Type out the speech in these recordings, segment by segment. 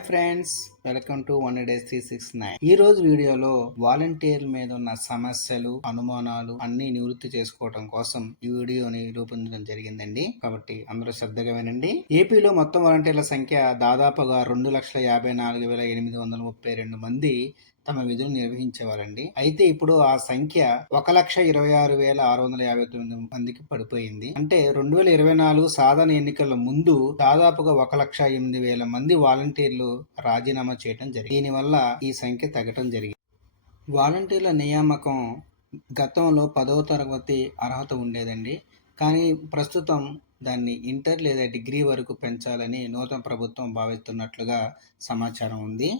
friends. Welcome to one days three six nine. ఈ రోజు వీడియోలో వాలంటీర్ మీద ఉన్న సమస్యలు అనుమానాలు అన్ని నివృత్తి చేసుకోవడం కోసం ఈ వీడియోని రూపొందించడం జరిగిందండి. కాబట్టి అందరూ శ్రద్ధగా వినండి. ఏపీలో మొత్తం వాలంటీర్ల సంఖ్య దాదాపుగా రెండు లక్షల యాభై నాలుగు వేల ఎనిమిది వందల ముప్పై రెండు మంది తమ విధులు నిర్వహించేవారండి. అయితే ఇప్పుడు ఆ సంఖ్య ఒక లక్ష ఇరవై ఆరు వేల ఆరు వందల యాభై తొమ్మిది మందికి పడిపోయింది. అంటే రెండు వేల ఇరవై నాలుగు సాధారణ ఎన్నికల ముందు దాదాపుగా ఒక లక్ష ఎనిమిది వేల మంది వాలంటీర్లు రాజీనామా చేయడం జరిగింది. దీనివల్ల ఈ సంఖ్య తగ్గటం జరిగింది. వాలంటీర్ల నియామకం గతంలో పదవ తరగతి అర్హత ఉండేదండి. కానీ ప్రస్తుతం దాన్ని ఇంటర్ లేదా డిగ్రీ వరకు పెంచాలని నూతన ప్రభుత్వం భావిస్తున్నట్లుగా సమాచారం ఉంది.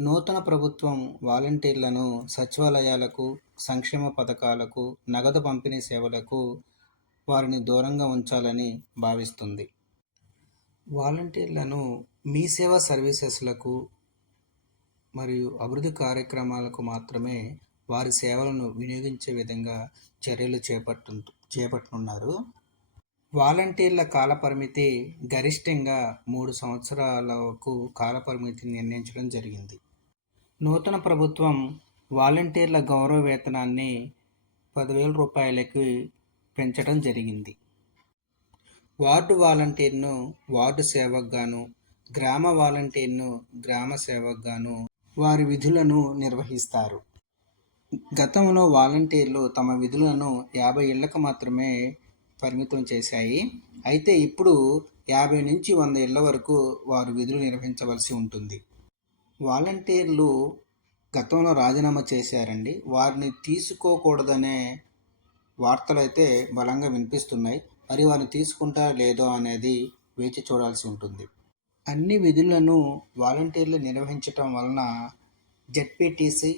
నూతన ప్రభుత్వం వాలంటీర్లను సచివాలయాలకు సంక్షేమ పథకాలకు నగదు పంపిణీ సేవలకు వారిని దూరంగా ఉంచాలని భావిస్తుంది. వాలంటీర్లను మీ సేవా సర్వీసెస్లకు మరియు అభివృద్ధి కార్యక్రమాలకు మాత్రమే వారి సేవలను వినియోగించే విధంగా చర్యలు చేపట్టు చేపట్టనున్నారు. వాలంటీర్ల కాలపరిమితి గరిష్టంగా మూడు సంవత్సరాలకు కాలపరిమితిని నిర్ణయించడం జరిగింది. నూతన ప్రభుత్వం వాలంటీర్ల గౌరవ వేతనాన్ని పదివేల రూపాయలకి పెంచడం జరిగింది. వార్డు వాలంటీర్ను వార్డు సేవకుగాను గ్రామ వాలంటీర్ను గ్రామ సేవకుగాను వారి విధులను నిర్వహిస్తారు. గతంలో వాలంటీర్లు తమ విధులను యాభై ఇళ్ళకు మాత్రమే పరిమితం చేశాయి. అయితే ఇప్పుడు యాభై నుంచి వంద ఇళ్ళ వరకు వారు విధులు నిర్వహించవలసి ఉంటుంది. వాలంటీర్లు గతంలో రాజీనామా చేశారండి. వారిని తీసుకోకూడదనే వార్తలు అయితే బలంగా వినిపిస్తున్నాయి. మరి వారిని తీసుకుంటారా లేదో అనేది వేచి చూడాల్సి ఉంటుంది. అన్ని విధులను వాలంటీర్లు నిర్వహించటం వలన జెడ్పీటీసీ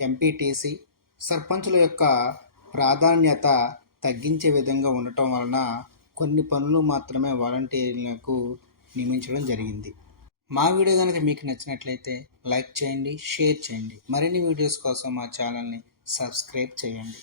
ఎంపీటీసీ సర్పంచుల యొక్క ప్రాధాన్యత తగ్గించే విధంగా ఉండటం వలన కొన్ని పనులు మాత్రమే వాలంటీర్లకు నియమించడం జరిగింది. మా వీడియో కనుక మీకు నచ్చినట్లయితే లైక్ చేయండి షేర్ చేయండి. మరిన్ని వీడియోస్ కోసం మా ఛానల్ని సబ్స్క్రైబ్ చేయండి.